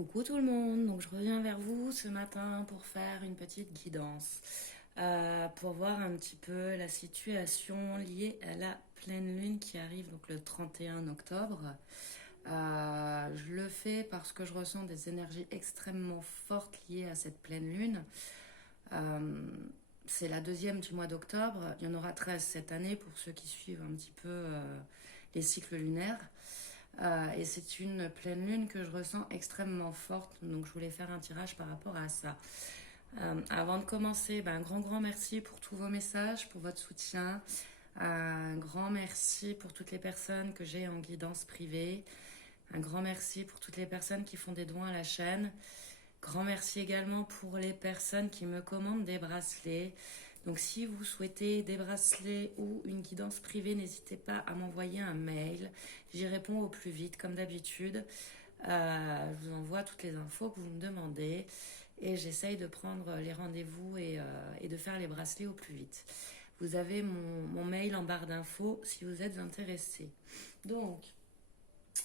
Coucou tout le monde, donc je reviens vers vous ce matin pour faire une petite guidance, pour voir un petit peu la situation liée à la pleine lune qui arrive donc le 31 octobre. Je le fais parce que je ressens des énergies extrêmement fortes liées à cette pleine lune. Euh, c'est la deuxième du mois d'octobre, il y en aura 13 cette année pour ceux qui suivent un petit peu les cycles lunaires. Et c'est une pleine lune que je ressens extrêmement forte, donc je voulais faire un tirage par rapport à ça. Avant de commencer, un grand merci pour tous vos messages, pour votre soutien. Un grand merci pour toutes les personnes que j'ai en guidance privée. Un grand merci pour toutes les personnes qui font des dons à la chaîne. Grand merci également pour les personnes qui me commandent des bracelets. Donc si vous souhaitez des bracelets ou une guidance privée, n'hésitez pas à m'envoyer un mail. J'y réponds au plus vite, comme d'habitude. Je vous envoie toutes les infos que vous me demandez et j'essaye de prendre les rendez-vous et de faire les bracelets au plus vite. Vous avez mon mail en barre d'infos si vous êtes intéressé. Donc,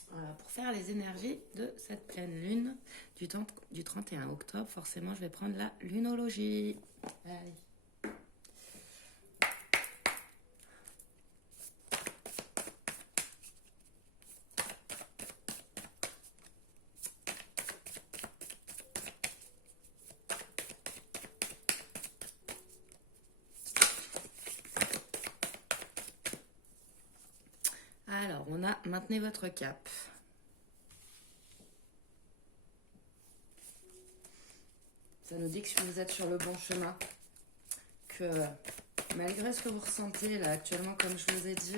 pour faire les énergies de cette pleine lune du 31 octobre, forcément, je vais prendre la lunologie. Allez. Alors, on a maintenez votre cap. Ça nous dit que si vous êtes sur le bon chemin, que malgré ce que vous ressentez là actuellement, comme je vous ai dit,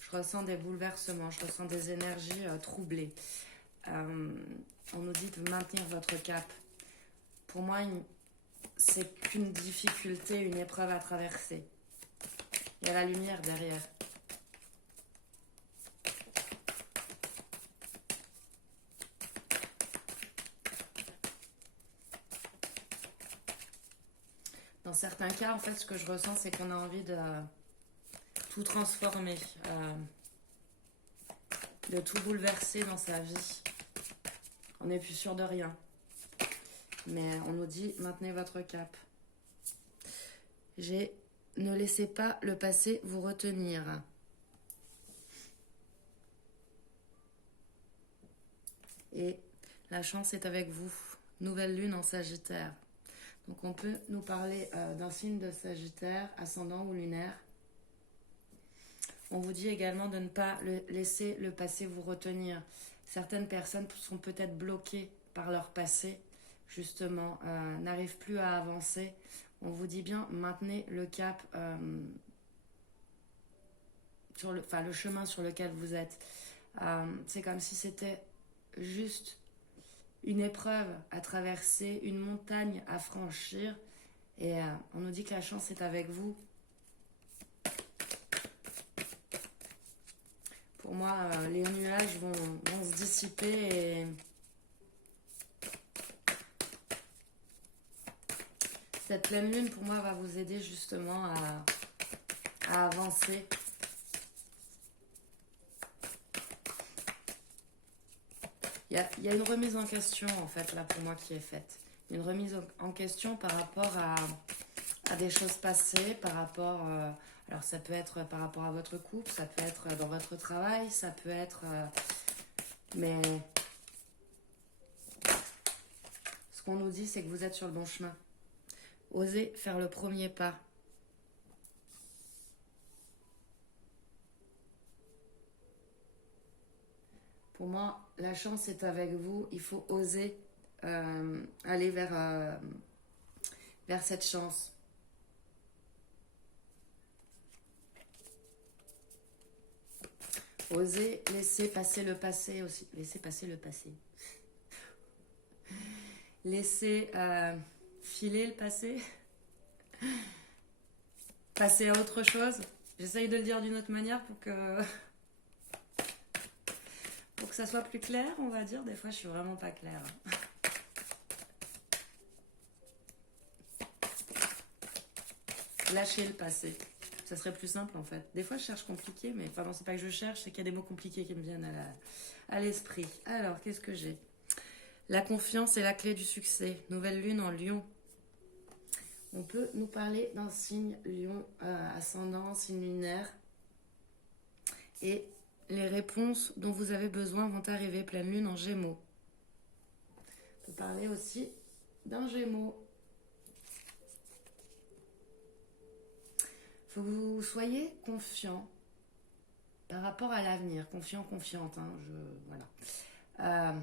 je ressens des bouleversements, je ressens des énergies troublées. On nous dit de maintenir votre cap. Pour moi, c'est qu'une difficulté, une épreuve à traverser. Il y a la lumière derrière. Dans certains cas, en fait, ce que je ressens, c'est qu'on a envie de tout transformer, de tout bouleverser dans sa vie. On n'est plus sûr de rien. Mais on nous dit, maintenez votre cap. Ne laissez pas le passé vous retenir. Et la chance est avec vous. Nouvelle lune en Sagittaire. Donc on peut nous parler d'un signe de Sagittaire, ascendant ou lunaire. On vous dit également de ne pas laisser le passé vous retenir. Certaines personnes sont peut-être bloquées par leur passé, justement, n'arrivent plus à avancer. On vous dit bien, maintenez le cap sur le chemin sur lequel vous êtes. C'est comme si c'était juste une épreuve à traverser, une montagne à franchir. Et on nous dit que la chance est avec vous. Pour moi, les nuages vont se dissiper et cette pleine lune, pour moi, va vous aider justement à avancer. Il y a une remise en question, en fait, là, pour moi, qui est faite. Une remise en question par rapport à des choses passées, par rapport... alors, ça peut être par rapport à votre couple, ça peut être dans votre travail, ça peut être... mais... ce qu'on nous dit, c'est que vous êtes sur le bon chemin. Osez faire le premier pas. Pour moi, la chance est avec vous. Il faut oser aller vers cette chance. Osez laisser passer le passé aussi. Laissez passer le passé. Laissez filer le passé. Passer à autre chose. J'essaye de le dire d'une autre manière pour que ça soit plus clair, on va dire. Des fois, je suis vraiment pas claire. Lâcher le passé. Ça serait plus simple, en fait. Des fois, je cherche compliqué, mais enfin, non, c'est pas que je cherche, c'est qu'il y a des mots compliqués qui me viennent à l'esprit. Alors, qu'est-ce que j'ai ? La confiance est la clé du succès. Nouvelle lune en Lion. On peut nous parler d'un signe Lion, ascendant, signe lunaire. Et les réponses dont vous avez besoin vont arriver. Pleine lune en Gémeaux. On peut parler aussi d'un Gémeaux. Il faut que vous soyez confiant par rapport à l'avenir. Confiant, confiante. Hein, voilà.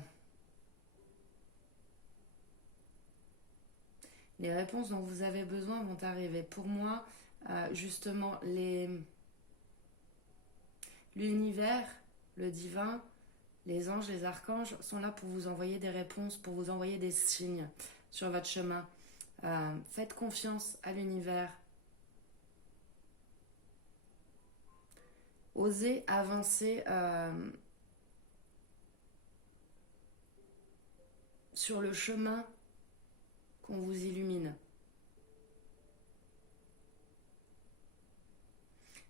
Les réponses dont vous avez besoin vont arriver. Pour moi, justement, l'univers, le divin, les anges, les archanges sont là pour vous envoyer des réponses, pour vous envoyer des signes sur votre chemin. Faites confiance à l'univers. Osez avancer sur le chemin qu'on vous illumine.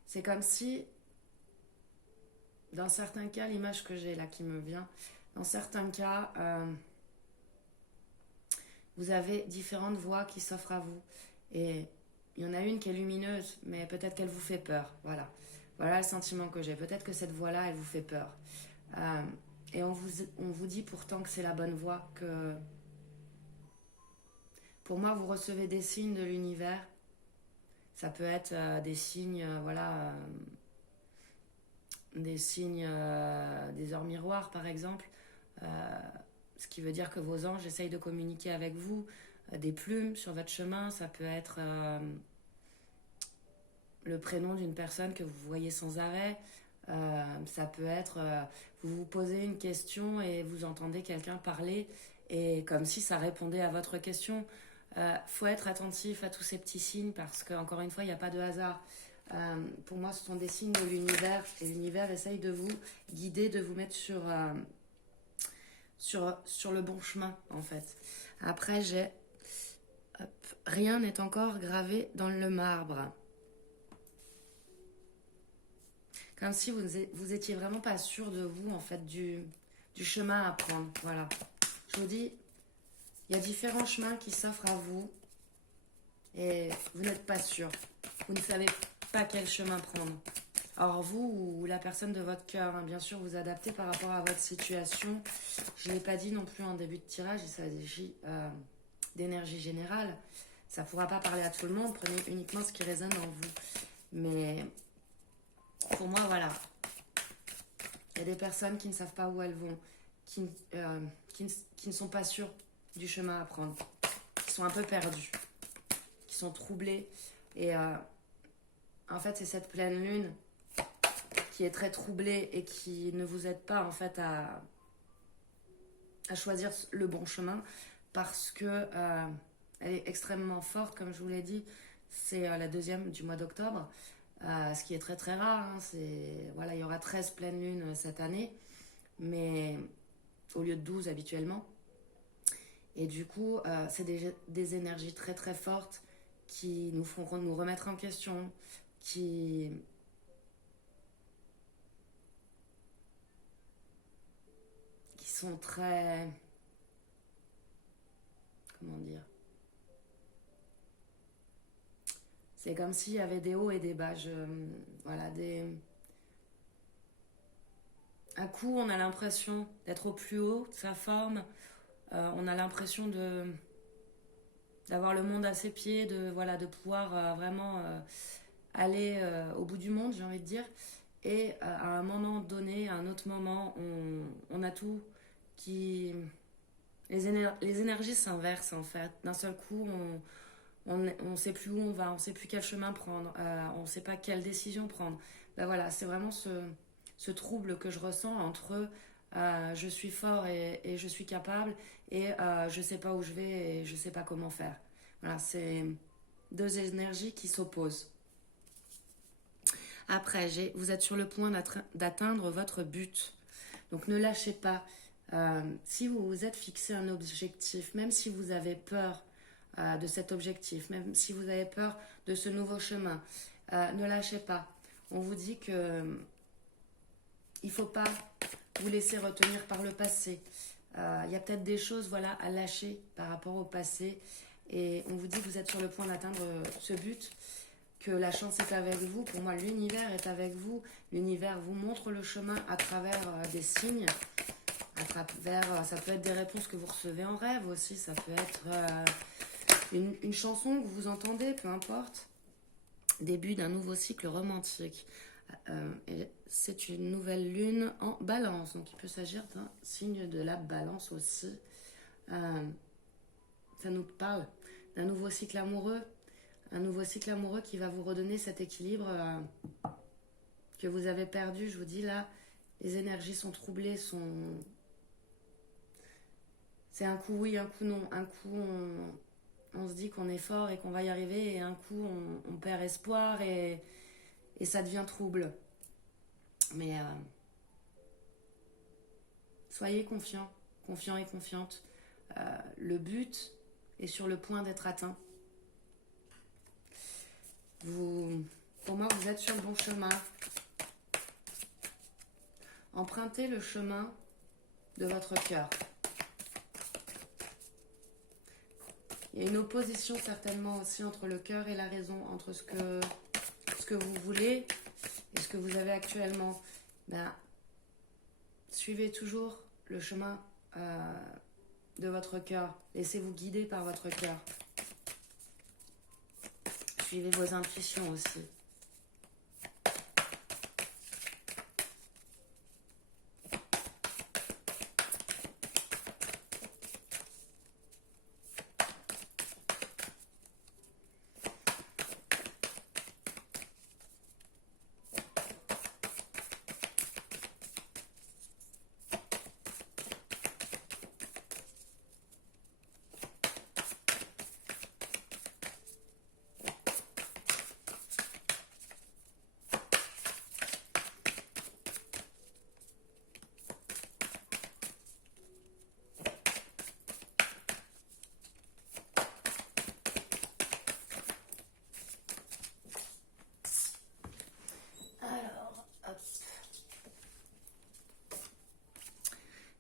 C'est comme si, dans certains cas, l'image que j'ai là qui me vient, dans certains cas, vous avez différentes voies qui s'offrent à vous. Et il y en a une qui est lumineuse, mais peut-être qu'elle vous fait peur. Voilà. Voilà le sentiment que j'ai. Peut-être que cette voie-là, elle vous fait peur. Et on vous dit pourtant que c'est la bonne voie, que pour moi, vous recevez des signes de l'univers. Ça peut être des signes, des signes des heures miroirs, par exemple. Ce qui veut dire que vos anges essayent de communiquer avec vous. Des plumes sur votre chemin, ça peut être le prénom d'une personne que vous voyez sans arrêt. Ça peut être, vous vous posez une question et vous entendez quelqu'un parler et comme si ça répondait à votre question. Faut être attentif à tous ces petits signes parce qu'encore une fois, il n'y a pas de hasard. Pour moi, ce sont des signes de l'univers et l'univers essaye de vous guider, de vous mettre sur le bon chemin, en fait. Après, rien n'est encore gravé dans le marbre. Comme si vous étiez vraiment pas sûr de vous, en fait, du chemin à prendre. Voilà. Je vous dis, il y a différents chemins qui s'offrent à vous et vous n'êtes pas sûr. Vous ne savez pas quel chemin prendre. Alors vous ou la personne de votre cœur, hein, bien sûr, vous adaptez par rapport à votre situation. Je ne l'ai pas dit non plus en début de tirage, il s'agit d'énergie générale. Ça ne pourra pas parler à tout le monde, prenez uniquement ce qui résonne en vous. Mais pour moi, voilà. Il y a des personnes qui ne savent pas où elles vont, qui ne sont pas sûres du chemin à prendre, qui sont un peu perdus, qui sont troublés. Et en fait, c'est cette pleine lune qui est très troublée et qui ne vous aide pas en fait à choisir le bon chemin parce que elle est extrêmement forte, comme je vous l'ai dit. C'est la deuxième du mois d'octobre, ce qui est très très rare. Hein. Voilà, il y aura 13 pleines lunes cette année, mais au lieu de 12 habituellement. Et du coup, c'est des énergies très très fortes qui nous feront nous remettre en question, qui sont très... Comment dire? C'est comme s'il y avait des hauts et des bas. Voilà, un coup, on a l'impression d'être au plus haut de sa forme. On a l'impression d'avoir le monde à ses pieds, de pouvoir vraiment aller au bout du monde, j'ai envie de dire. Et à un moment donné, à un autre moment, on a tout qui... Les énergies s'inversent en fait. D'un seul coup, on ne sait plus où on va, on ne sait plus quel chemin prendre, on ne sait pas quelle décision prendre. Ben voilà, c'est vraiment ce trouble que je ressens entre je suis fort et je suis capable et je ne sais pas où je vais et je ne sais pas comment faire. Voilà, c'est deux énergies qui s'opposent. Après, vous êtes sur le point d'atteindre votre but. Donc ne lâchez pas. Si vous vous êtes fixé un objectif, même si vous avez peur de cet objectif, même si vous avez peur de ce nouveau chemin, ne lâchez pas. On vous dit que il ne faut pas vous laisser retenir par le passé. Il y a peut-être des choses voilà, à lâcher par rapport au passé. Et on vous dit que vous êtes sur le point d'atteindre ce but, que la chance est avec vous. Pour moi, l'univers est avec vous. L'univers vous montre le chemin à travers des signes, à travers, ça peut être des réponses que vous recevez en rêve aussi, ça peut être une chanson que vous entendez, peu importe. Début d'un nouveau cycle romantique. Et c'est une nouvelle lune en balance, donc il peut s'agir d'un signe de la balance aussi. Ça nous parle d'un nouveau cycle amoureux, un nouveau cycle amoureux qui va vous redonner cet équilibre que vous avez perdu. Je vous dis là, les énergies sont troublées, c'est un coup oui, un coup non. Un coup on se dit qu'on est fort et qu'on va y arriver, et un coup on perd espoir et ça devient trouble. Mais soyez confiants, confiants et confiantes. Le but est sur le point d'être atteint. Pour moi, vous êtes sur le bon chemin. Empruntez le chemin de votre cœur. Il y a une opposition certainement aussi entre le cœur et la raison, entre ce que vous voulez et ce que vous avez actuellement. Suivez toujours le chemin de votre cœur. Laissez-vous guider par votre cœur. Suivez vos intuitions aussi.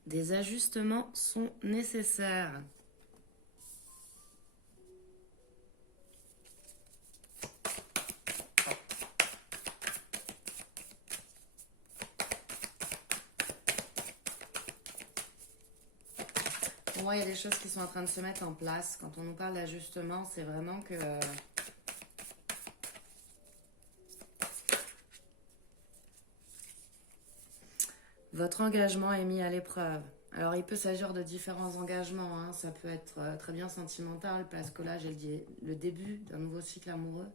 Des ajustements sont nécessaires. Pour moi, il y a des choses qui sont en train de se mettre en place. Quand on nous parle d'ajustement, c'est vraiment que votre engagement est mis à l'épreuve. Alors, il peut s'agir de différents engagements. Hein. Ça peut être très bien sentimental, parce que là, j'ai dit le début d'un nouveau cycle amoureux.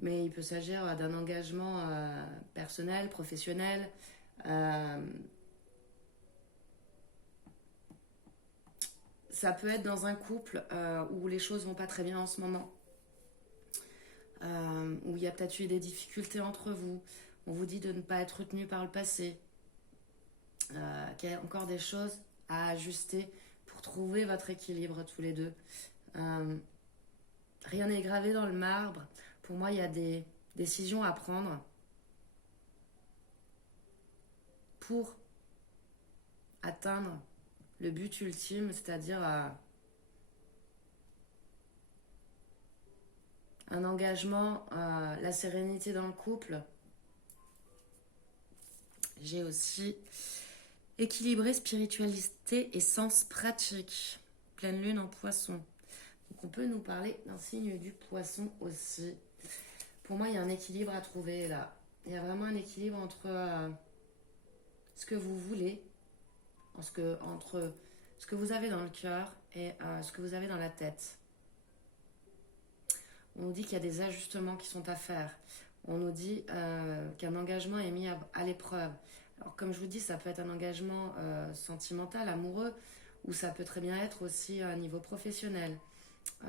Mais il peut s'agir d'un engagement personnel, professionnel. Ça peut être dans un couple où les choses vont pas très bien en ce moment. Où il y a peut-être eu des difficultés entre vous. On vous dit de ne pas être retenu par le passé. Qu'il y a encore des choses à ajuster pour trouver votre équilibre tous les deux. Rien n'est gravé dans le marbre. Pour moi, il y a des décisions à prendre pour atteindre le but ultime, c'est-à-dire un engagement, la sérénité dans le couple. J'ai aussi équilibré spiritualité et sens pratique. Pleine lune en poisson. Donc on peut nous parler d'un signe du poisson aussi. Pour moi, il y a un équilibre à trouver là. Il y a vraiment un équilibre entre ce que vous voulez, entre ce que vous avez dans le cœur et ce que vous avez dans la tête. On nous dit qu'il y a des ajustements qui sont à faire. On nous dit qu'un engagement est mis à l'épreuve. Alors, comme je vous dis, ça peut être un engagement sentimental, amoureux, ou ça peut très bien être aussi à un niveau professionnel. Il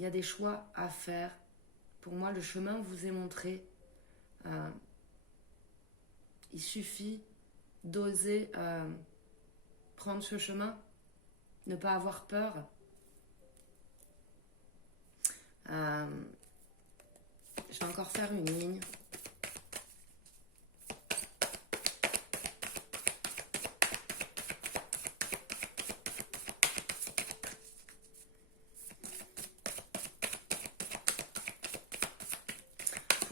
y a des choix à faire. Pour moi, le chemin vous est montré. Il suffit d'oser prendre ce chemin, ne pas avoir peur. Je vais encore faire une ligne.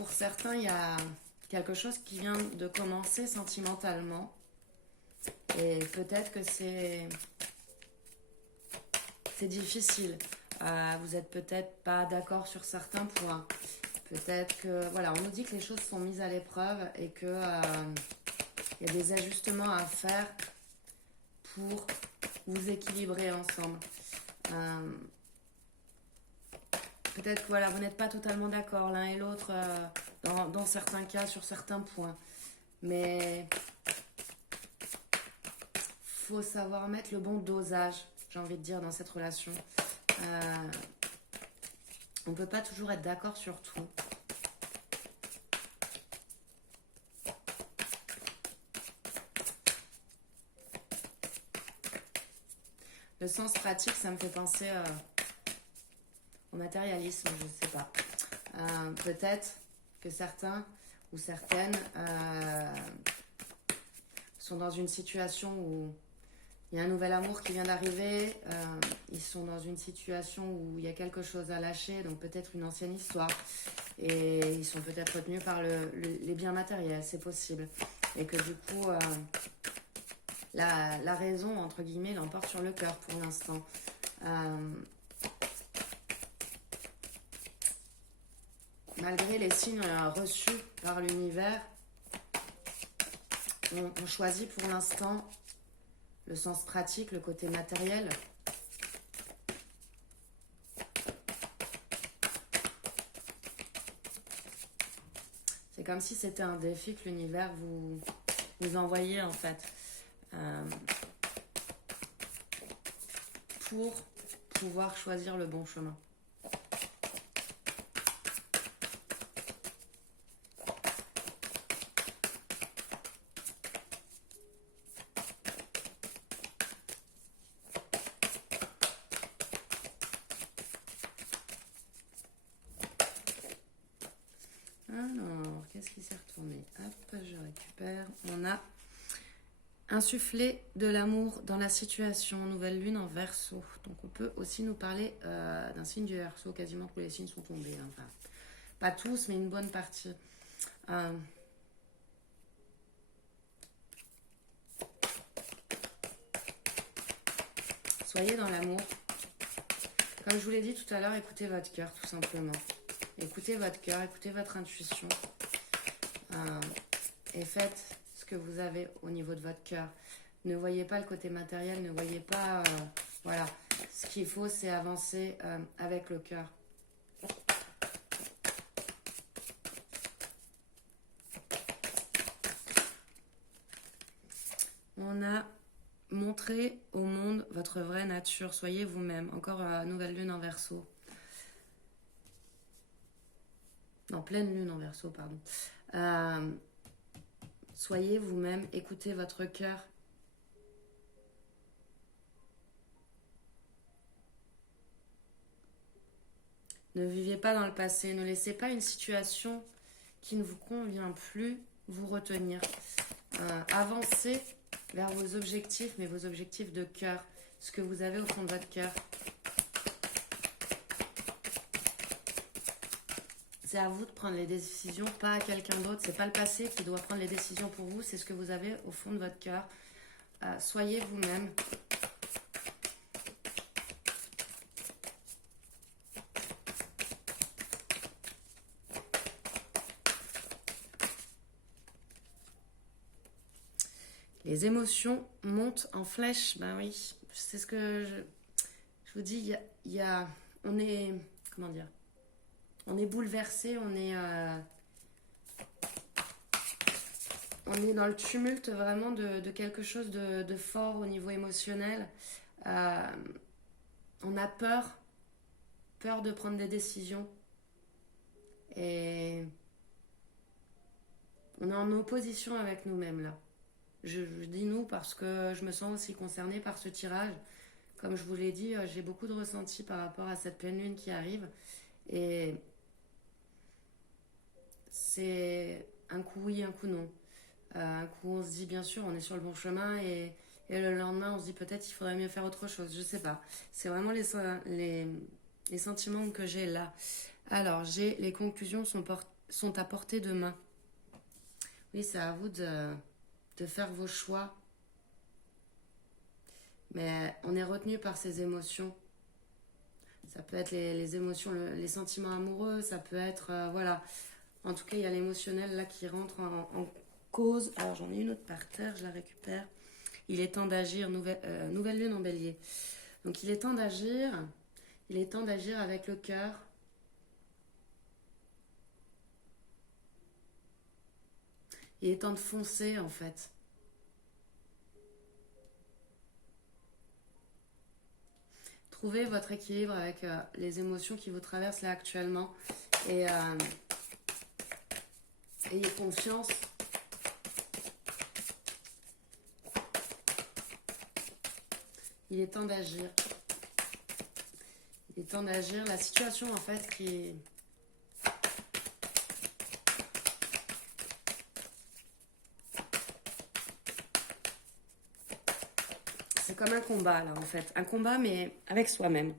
pour certains, il y a quelque chose qui vient de commencer sentimentalement. Et peut-être que c'est difficile. Vous n'êtes peut-être pas d'accord sur certains points. Peut-être que, voilà, on nous dit que les choses sont mises à l'épreuve et que y a des ajustements à faire pour vous équilibrer ensemble. Peut-être que voilà, vous n'êtes pas totalement d'accord l'un et l'autre dans certains cas, sur certains points. Mais faut savoir mettre le bon dosage, j'ai envie de dire, dans cette relation. On ne peut pas toujours être d'accord sur tout. Le sens pratique, ça me fait penser au matérialisme, je ne sais pas. Peut-être que certains ou certaines sont dans une situation où il y a un nouvel amour qui vient d'arriver, ils sont dans une situation où il y a quelque chose à lâcher, donc peut-être une ancienne histoire, et ils sont peut-être retenus par les biens matériels, c'est possible. Et que du coup, la raison, entre guillemets, l'emporte sur le cœur pour l'instant. Malgré les signes reçus par l'univers, on choisit pour l'instant le sens pratique, le côté matériel. C'est comme si c'était un défi que l'univers vous envoyait en fait. Pour pouvoir choisir le bon chemin. Alors, qu'est-ce qui s'est retourné? Hop, je récupère. On a insuffler de l'amour dans la situation, nouvelle lune en Verseau. Donc on peut aussi nous parler d'un signe du Verseau, quasiment tous les signes sont tombés. Hein. Enfin, pas tous, mais une bonne partie. Soyez dans l'amour. Comme je vous l'ai dit tout à l'heure, écoutez votre cœur tout simplement. Écoutez votre cœur, écoutez votre intuition. Et faites ce que vous avez au niveau de votre cœur. Ne voyez pas le côté matériel, ne voyez pas... voilà. Ce qu'il faut, c'est avancer avec le cœur. On a montré au monde votre vraie nature. Soyez vous-même. Encore nouvelle lune en Verseau. Non, pleine lune en Verseau, pardon. Soyez vous-même. Écoutez votre cœur. Ne vivez pas dans le passé. Ne laissez pas une situation qui ne vous convient plus vous retenir. Avancez vers vos objectifs, mais vos objectifs de cœur, ce que vous avez au fond de votre cœur. C'est à vous de prendre les décisions, pas à quelqu'un d'autre. C'est pas le passé qui doit prendre les décisions pour vous, c'est ce que vous avez au fond de votre cœur. Soyez vous-même. Les émotions montent en flèche. Ben oui, c'est ce que je vous dis. On est, comment dire, on est bouleversé, on est dans le tumulte vraiment de quelque chose de fort au niveau émotionnel. On a peur de prendre des décisions. Et on est en opposition avec nous-mêmes là. Je dis nous parce que je me sens aussi concernée par ce tirage. Comme je vous l'ai dit, j'ai beaucoup de ressentis par rapport à cette pleine lune qui arrive. Et c'est un coup oui, un coup non. Un coup on se dit bien sûr on est sur le bon chemin et le lendemain on se dit peut-être il faudrait mieux faire autre chose. Je sais pas. C'est vraiment les sentiments que j'ai là. Alors les conclusions sont sont à portée de main. Oui, c'est à vous de faire vos choix. Mais on est retenu par ces émotions. Ça peut être les émotions, les sentiments amoureux, ça peut être, voilà. En tout cas, il y a l'émotionnel là qui rentre en cause. Alors j'en ai une autre par terre, je la récupère. Il est temps d'agir, nouvelle lune en bélier. Donc il est temps d'agir, il est temps d'agir avec le cœur. Il est temps de foncer en fait. Trouvez votre équilibre avec les émotions qui vous traversent là actuellement et ayez confiance. Il est temps d'agir. Il est temps d'agir. La situation en fait qui est... C'est comme un combat là en fait. Un combat mais avec soi-même.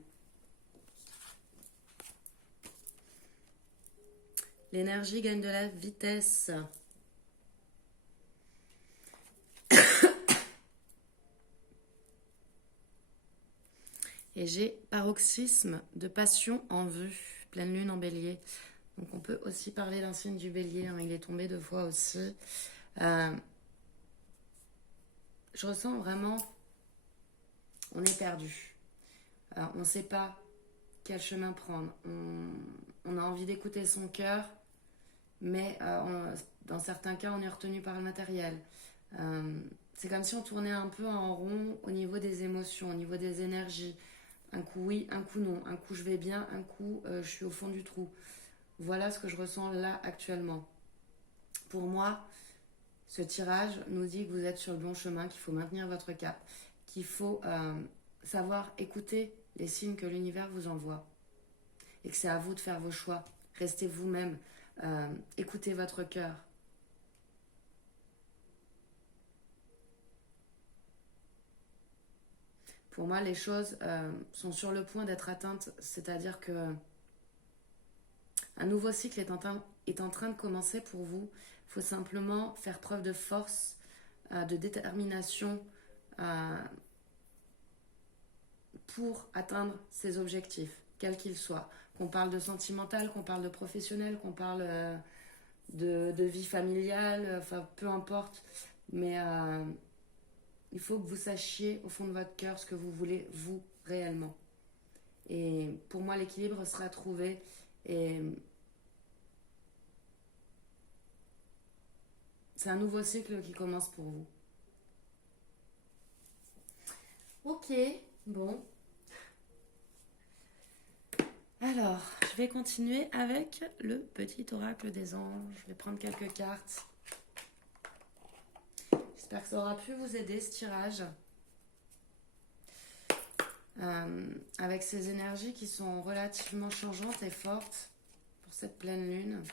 L'énergie gagne de la vitesse. Et j'ai paroxysme de passion en vue. Pleine lune en bélier. Donc on peut aussi parler d'un signe du bélier. Hein. Il est tombé 2 fois aussi. Je ressens vraiment... On est perdu. On ne sait pas quel chemin prendre. On a envie d'écouter son cœur, mais dans certains cas, on est retenu par le matériel. C'est comme si on tournait un peu en rond au niveau des émotions, au niveau des énergies. Un coup oui, un coup non. Un coup je vais bien, un coup je suis au fond du trou. Voilà ce que je ressens là actuellement. Pour moi, ce tirage nous dit que vous êtes sur le bon chemin, qu'il faut maintenir votre cap, qu'il faut savoir écouter les signes que l'univers vous envoie et que c'est à vous de faire vos choix. Restez vous-même, écoutez votre cœur. Pour moi, les choses sont sur le point d'être atteintes, c'est-à-dire que un nouveau cycle est en train de commencer pour vous. Il faut simplement faire preuve de force, de détermination pour atteindre ses objectifs, quels qu'ils soient. Qu'on parle de sentimental, qu'on parle de professionnel, qu'on parle de vie familiale, enfin peu importe. Mais il faut que vous sachiez au fond de votre cœur ce que vous voulez, vous, réellement. Et pour moi, l'équilibre sera trouvé. Et c'est un nouveau cycle qui commence pour vous. Ok, bon. Alors, je vais continuer avec le petit oracle des anges. Je vais prendre quelques cartes. J'espère que ça aura pu vous aider ce tirage. Avec ces énergies qui sont relativement changeantes et fortes pour cette pleine lune.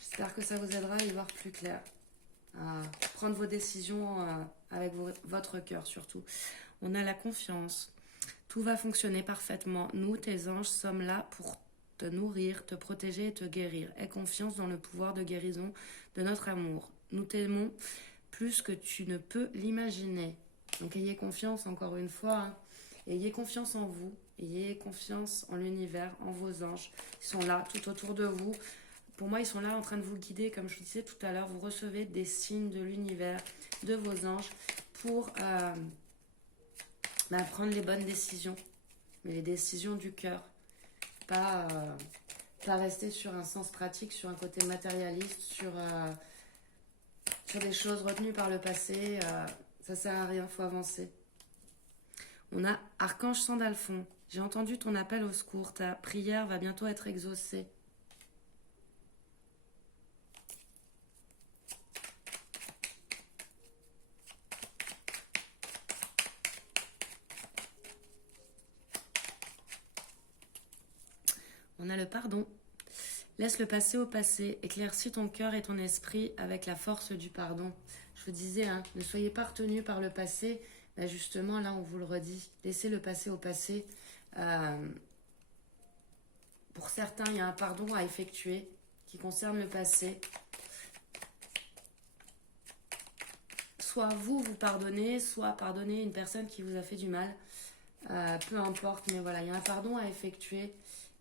J'espère que ça vous aidera à y voir plus clair. À prendre vos décisions avec votre cœur surtout. On a la confiance. Tout va fonctionner parfaitement. Nous, tes anges, sommes là pour te nourrir, te protéger et te guérir. Aie confiance dans le pouvoir de guérison de notre amour. Nous t'aimons plus que tu ne peux l'imaginer. Donc ayez confiance encore une fois. Hein. Ayez confiance en vous. Ayez confiance en l'univers, en vos anges. Ils sont là tout autour de vous. Pour moi, ils sont là en train de vous guider. Comme je vous disais tout à l'heure, vous recevez des signes de l'univers, de vos anges pour prendre les bonnes décisions. Mais les décisions du cœur. Pas rester sur un sens pratique, sur un côté matérialiste, sur des choses retenues par le passé. Ça sert à rien, il faut avancer. On a Archange Sandalphon. J'ai entendu ton appel au secours. Ta prière va bientôt être exaucée. On a le pardon. Laisse le passé au passé. Éclaircis ton cœur et ton esprit avec la force du pardon. Je vous disais, hein, ne soyez pas retenus par le passé. Ben justement, là, on vous le redit. Laissez le passé au passé. Pour certains, il y a un pardon à effectuer qui concerne le passé. Soit vous pardonnez, soit pardonnez une personne qui vous a fait du mal. Peu importe, mais voilà, il y a un pardon à effectuer.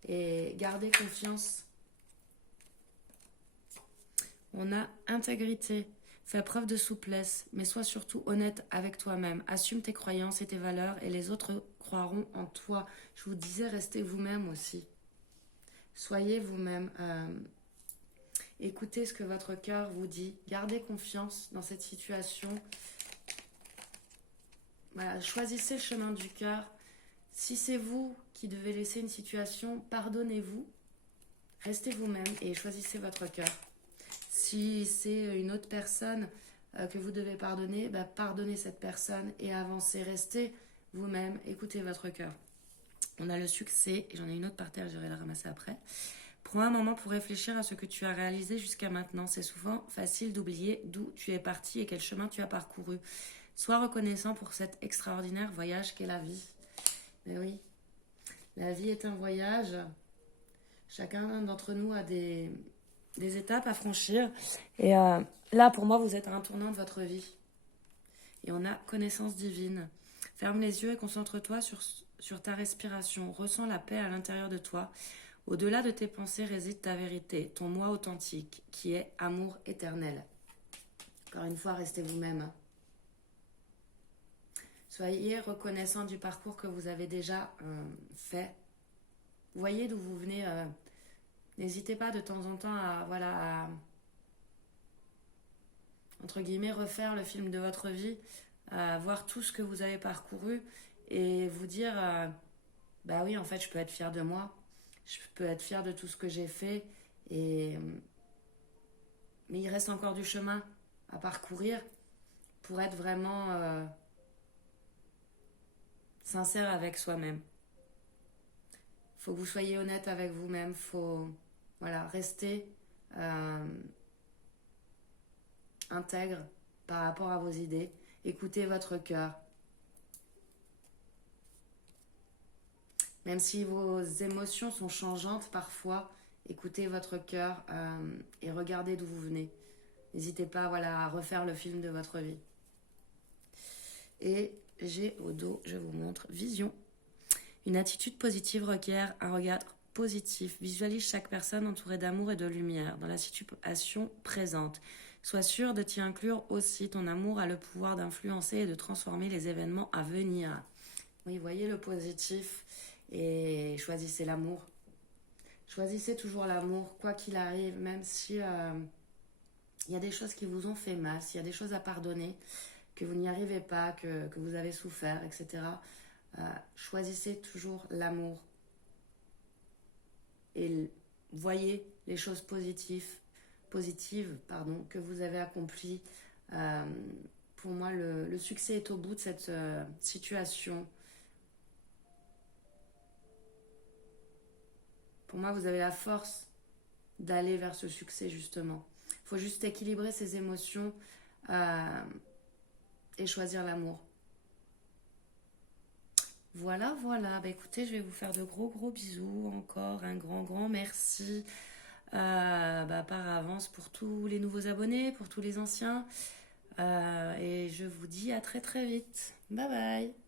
Et gardez confiance. On a intégrité. Fais preuve de souplesse, mais sois surtout honnête avec toi-même. Assume tes croyances et tes valeurs et les autres croiront en toi. Je vous disais, restez vous-même aussi. Soyez vous-même. Écoutez ce que votre cœur vous dit. Gardez confiance dans cette situation. Voilà, choisissez le chemin du cœur. Si c'est vous qui devez laisser une situation, pardonnez-vous. Restez vous-même et choisissez votre cœur. Si c'est une autre personne que vous devez pardonner, pardonnez cette personne et avancez. Restez vous-même. Écoutez votre cœur. On a le succès, et j'en ai une autre par terre, j'irai la ramasser après. Prends un moment pour réfléchir à ce que tu as réalisé jusqu'à maintenant. C'est souvent facile d'oublier d'où tu es parti et quel chemin tu as parcouru. Sois reconnaissant pour cet extraordinaire voyage qu'est la vie. Mais oui, la vie est un voyage. Chacun d'entre nous a des étapes à franchir. Et là, pour moi, vous êtes à un tournant de votre vie. Et on a connaissance divine. Ferme les yeux et concentre-toi sur ta respiration. Ressens la paix à l'intérieur de toi. Au-delà de tes pensées réside ta vérité, ton moi authentique, qui est amour éternel. Encore une fois, restez vous-même. Soyez reconnaissant du parcours que vous avez déjà fait. Voyez d'où vous venez. N'hésitez pas de temps en temps à, entre guillemets, refaire le film de votre vie, à voir tout ce que vous avez parcouru et vous dire, bah oui, en fait, je peux être fière de moi. Je peux être fière de tout ce que j'ai fait. Mais il reste encore du chemin à parcourir pour être vraiment sincère avec soi-même. Il faut que vous soyez honnête avec vous-même. Il faut rester intègre par rapport à vos idées. Écoutez votre cœur. Même si vos émotions sont changeantes parfois, écoutez votre cœur et regardez d'où vous venez. N'hésitez pas à refaire le film de votre vie. Et j'ai au dos, je vous montre, vision. Une attitude positive requiert un regard positif. Visualise chaque personne entourée d'amour et de lumière dans la situation présente. Sois sûr de t'y inclure aussi. Ton amour a le pouvoir d'influencer et de transformer les événements à venir. Oui, voyez le positif et choisissez l'amour. Choisissez toujours l'amour, quoi qu'il arrive, même si il y a des choses qui vous ont fait mal, s'il y a des choses à pardonner, que vous n'y arrivez pas, que vous avez souffert, etc. Choisissez toujours l'amour. Et voyez les choses positives que vous avez accomplies. Pour moi, le succès est au bout de cette situation. Pour moi, vous avez la force d'aller vers ce succès, justement. Il faut juste équilibrer ses émotions et choisir l'amour. Voilà. Écoutez, je vais vous faire de gros bisous. Encore un grand merci par avance pour tous les nouveaux abonnés, pour tous les anciens. Et je vous dis à très vite. Bye bye.